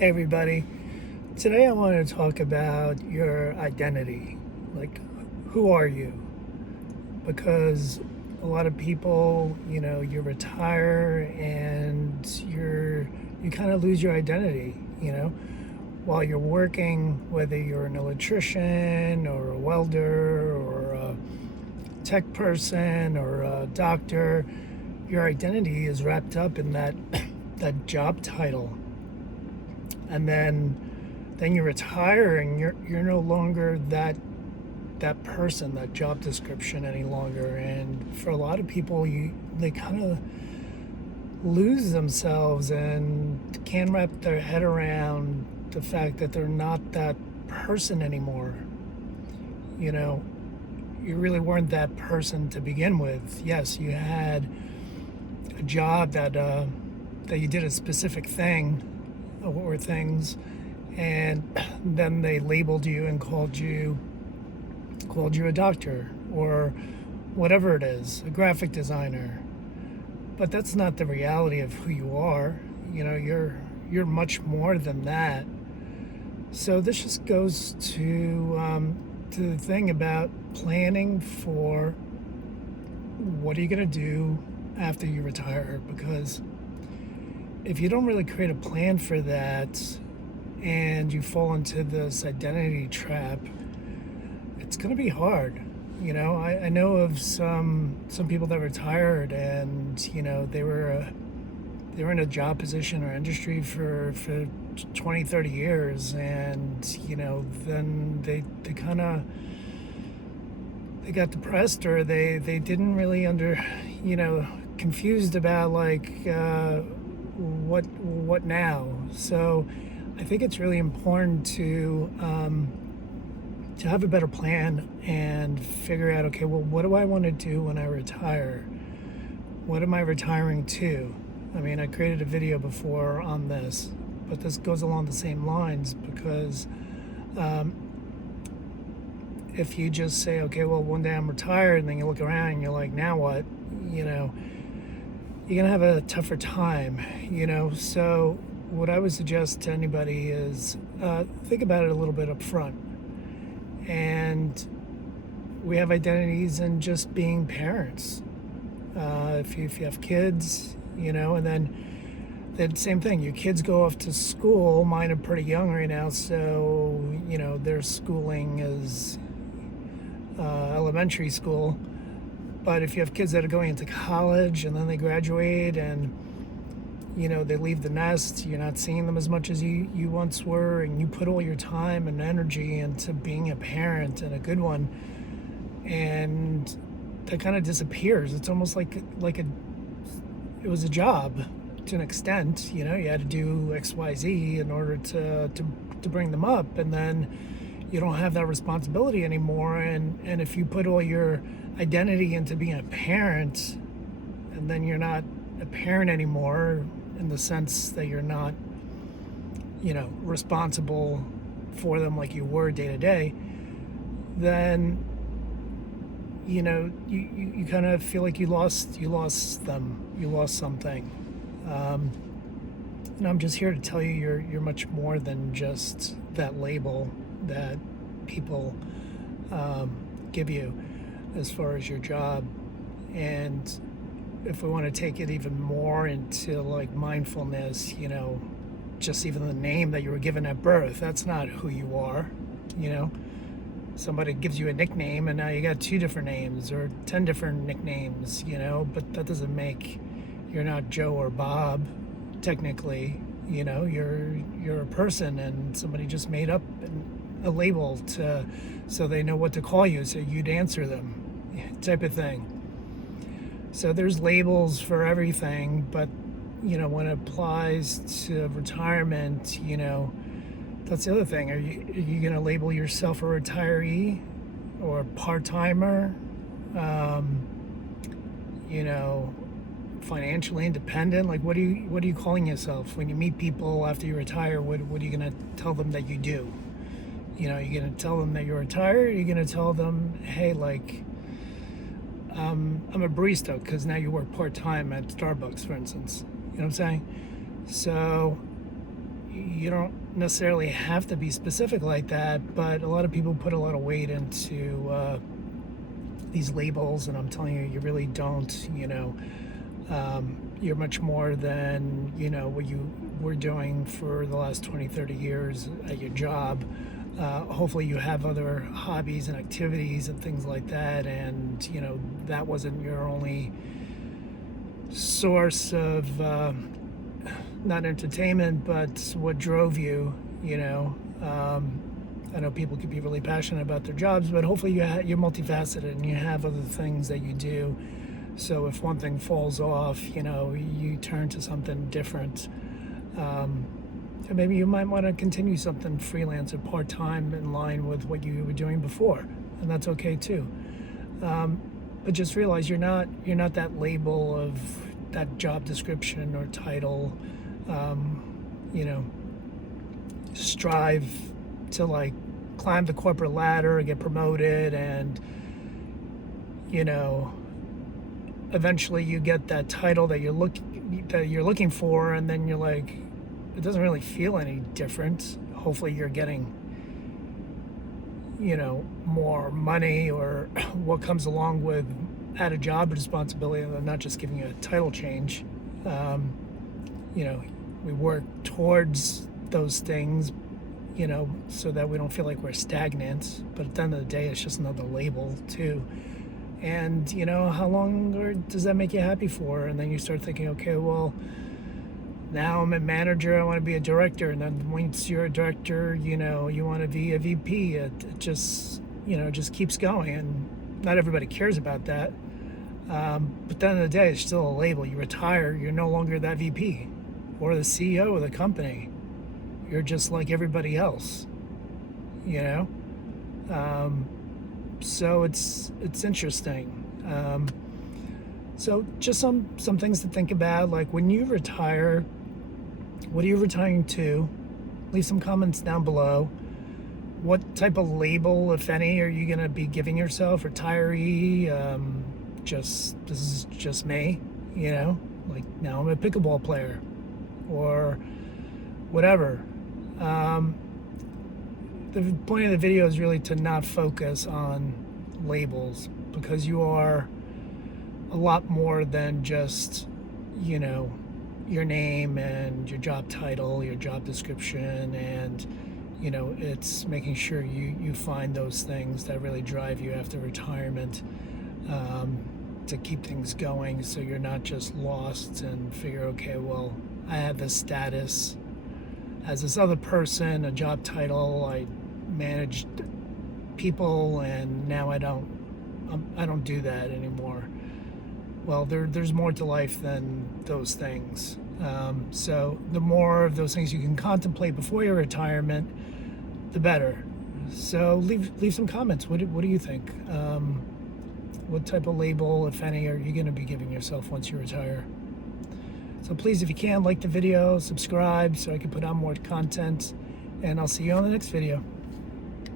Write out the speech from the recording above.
Hey everybody. Today I want to talk about your identity. Like, who are you? Because a lot of people, you retire and you kind of lose your identity. While you're working, whether you're an electrician or a welder or a tech person or a doctor, your identity is wrapped up in that that job title. And then you retire and you're no longer that person, that job description any longer. And for a lot of people, they kind of lose themselves and can't wrap their head around the fact that they're not that person anymore. You know, you really weren't that person to begin with. Yes, you had a job that you did a specific thing or things, and then they labeled you and called you a doctor or whatever it is, a graphic designer. But that's not the reality of who you are. You're much more than that. So this just goes to the thing about planning for what are you going to do after you retire, because if you don't really create a plan for that and you fall into this identity trap, it's going to be hard. I know of some people that retired and they were in a job position or industry for 20, 30 years, and then they kind of they got depressed, or they didn't really confused about like what now. So I think it's really important to have a better plan and figure out, okay, well, what do I want to do when I retire? What am I retiring to? I mean, I created a video before on this, but this goes along the same lines, because if you just say, okay, well, one day I'm retired, and then you look around and you're like, now what? You're going to have a tougher time. So what I would suggest to anybody is think about it a little bit up front. And we have identities in just being parents. If you have kids, and then same thing. Your kids go off to school. Mine are pretty young right now, so their schooling is elementary school. But if you have kids that are going into college and then they graduate and they leave the nest, you're not seeing them as much as you once were, and you put all your time and energy into being a parent, and a good one, and that kind of disappears. It's almost like it was a job to an extent. You had to do XYZ in order to bring them up, and then you don't have that responsibility anymore. And if you put all your identity into being a parent, and then you're not a parent anymore, in the sense that you're not responsible for them like you were day to day, then you kind of feel like you lost them, you lost something. And I'm just here to tell you you're much more than just that label that people give you as far as your job. And if we want to take it even more into like mindfulness, just even the name that you were given at birth, that's not who you are. Somebody gives you a nickname and now you got 2 different names or 10 different nicknames, but that doesn't make you're not Joe or Bob. Technically, you're a person, and somebody just made up a label so they know what to call you, so you'd answer them, type of thing. So there's labels for everything, but when it applies to retirement, that's the other thing. Are you going to label yourself a retiree or a part-timer? Financially independent? Like, what are you calling yourself when you meet people after you retire? What are you going to tell them that you do? You're going to tell them that you're retired. Or you're going to tell them, hey, like, I'm a barista, because now you work part-time at Starbucks, for instance. You know what I'm saying? So you don't necessarily have to be specific like that, but a lot of people put a lot of weight into these labels, and I'm telling you, you really don't. You're much more than what you were doing for the last 20, 30 years at your job. Hopefully you have other hobbies and activities and things like that, and that wasn't your only source of not entertainment, but what drove you. I know people can be really passionate about their jobs, but hopefully you're multifaceted and you have other things that you do. So if one thing falls off, you turn to something different. And maybe you might want to continue something freelance or part-time in line with what you were doing before, and that's okay too. But just realize you're not that label of that job description or title. You know, strive to like climb the corporate ladder, get promoted, and eventually you get that title that you're looking for, and then you're like, it doesn't really feel any different. Hopefully you're getting more money or what comes along with added job responsibility, and not just giving you a title change. We work towards those things, so that we don't feel like we're stagnant. But at the end of the day, it's just another label too. And how long does that make you happy for? And then you start thinking, okay, well, now I'm a manager, I want to be a director. And then once you're a director, you want to be a VP. It just keeps going. And not everybody cares about that. But at the end of the day, it's still a label. You retire, you're no longer that VP or the CEO of the company. You're just like everybody else, So it's interesting. So just some things to think about, like when you retire, what are you retiring to? Leave some comments down below. What type of label, if any, are you going to be giving yourself? Retiree? This is just me, like now I'm a pickleball player or whatever. The point of the video is really to not focus on labels, because you are a lot more than just, your name and your job title, your job description, and, it's making sure you find those things that really drive you after retirement, to keep things going, so you're not just lost and figure, okay, well, I have this status as this other person, a job title, I managed people, and now I don't do that anymore. Well, there's more to life than those things. So the more of those things you can contemplate before your retirement, the better. So leave some comments. What do you think? What type of label, if any, are you going to be giving yourself once you retire? So please, if you can, like the video, subscribe so I can put out more content, and I'll see you on the next video.